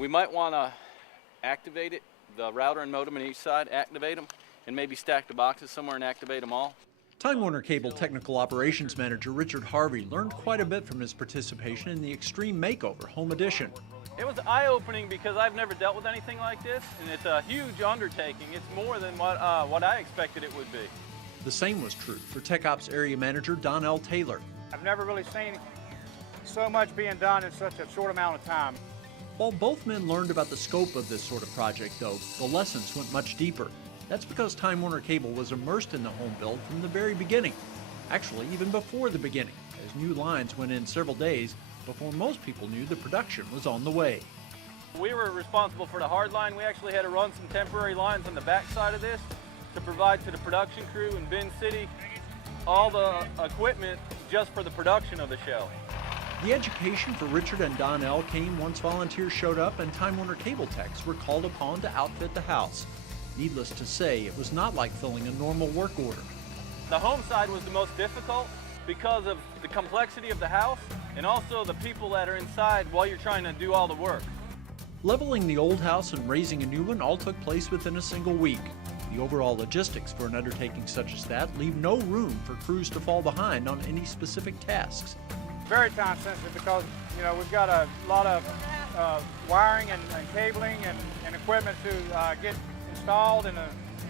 We might want to activate it, the router and modem on each side, activate them, and maybe stack the boxes somewhere and activate them all. Time Warner Cable Technical Operations Manager Richard Harvey learned quite a bit from his participation in the Extreme Makeover Home Edition. It was eye-opening because I've never dealt with anything like this, and it's a huge undertaking. It's more than what I expected it would be. The same was true for Tech Ops Area Manager Donnell Taylor. I've never really seen so much being done in such a short amount of time. While both men learned about the scope of this sort of project, though, the lessons went much deeper. That's because Time Warner Cable was immersed in the home build from the very beginning. Actually, even before the beginning, as new lines went in several days before most people knew the production was on the way. We were responsible for the hard line. We actually had to run some temporary lines on the back side of this to provide to the production crew in Bend City all the equipment just for the production of the show. The education for Richard and Donnell came once volunteers showed up and Time Warner Cable techs were called upon to outfit the house. Needless to say, it was not like filling a normal work order. The home side was the most difficult because of the complexity of the house and also the people that are inside while you're trying to do all the work. Leveling the old house and raising a new one all took place within a single week. The overall logistics for an undertaking such as that leave no room for crews to fall behind on any specific tasks. Very time sensitive because, we've got a lot of wiring and cabling and equipment to get installed in a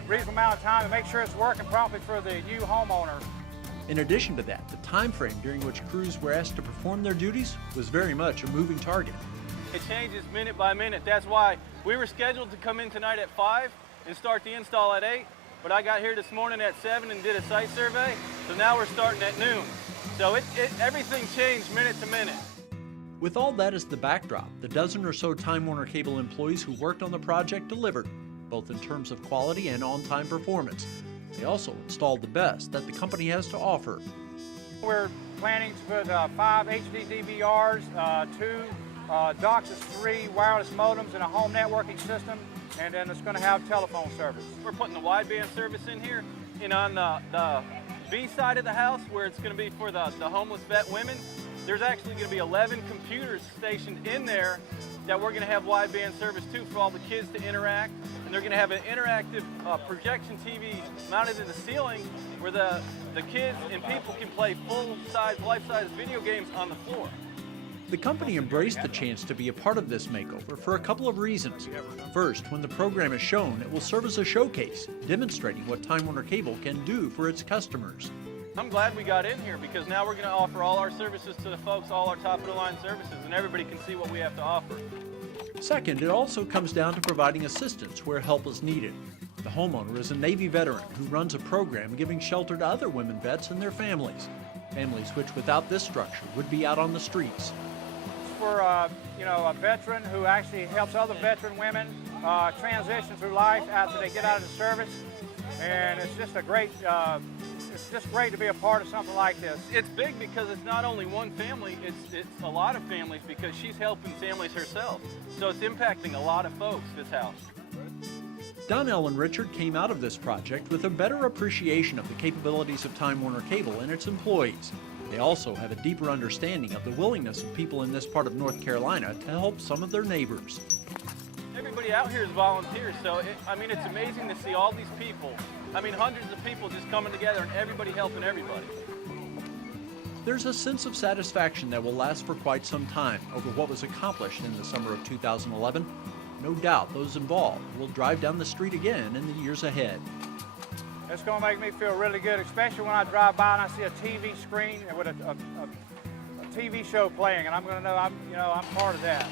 reasonable amount of time to make sure it's working properly for the new homeowner. In addition to that, the time frame during which crews were asked to perform their duties was very much a moving target. It changes minute by minute. That's why we were scheduled to come in tonight at 5 and start the install at 8, but I got here this morning at 7 and did a site survey, so now we're starting at noon. So everything changed minute to minute. With all that as the backdrop, the dozen or so Time Warner Cable employees who worked on the project delivered, both in terms of quality and on-time performance. They also installed the best that the company has to offer. We're planning to put 5 HD DVRs, 2 DOCSIS 3 wireless modems and a home networking system, and then it's going to have telephone service. We're putting the wideband service in here, and on the B side of the house, where it's going to be for the homeless vet women, there's actually going to be 11 computers stationed in there that we're going to have wideband service too for all the kids to interact. And they're going to have an interactive projection TV mounted in the ceiling where the kids and people can play full-size, life-size video games on the floor. The company embraced the chance to be a part of this makeover for a couple of reasons. First, when the program is shown, it will serve as a showcase, demonstrating what Time Warner Cable can do for its customers. I'm glad we got in here because now we're going to offer all our services to the folks, all our top-of-the-line services, and everybody can see what we have to offer. Second, it also comes down to providing assistance where help is needed. The homeowner is a Navy veteran who runs a program giving shelter to other women vets and their families. Families which without this structure would be out on the streets. For a veteran who actually helps other veteran women transition through life after they get out of the service, and it's just great to be a part of something like this. It's big because it's not only one family, it's a lot of families because she's helping families herself. So it's impacting a lot of folks, this house. Donnell and Richard came out of this project with a better appreciation of the capabilities of Time Warner Cable and its employees. They also have a deeper understanding of the willingness of people in this part of North Carolina to help some of their neighbors. Everybody out here is volunteers, so it's amazing to see all these people. Hundreds of people just coming together and everybody helping everybody. There's a sense of satisfaction that will last for quite some time over what was accomplished in the summer of 2011. No doubt those involved will drive down the street again in the years ahead. It's going to make me feel really good, especially when I drive by and I see a TV screen with a TV show playing, and I'm going to know I'm part of that.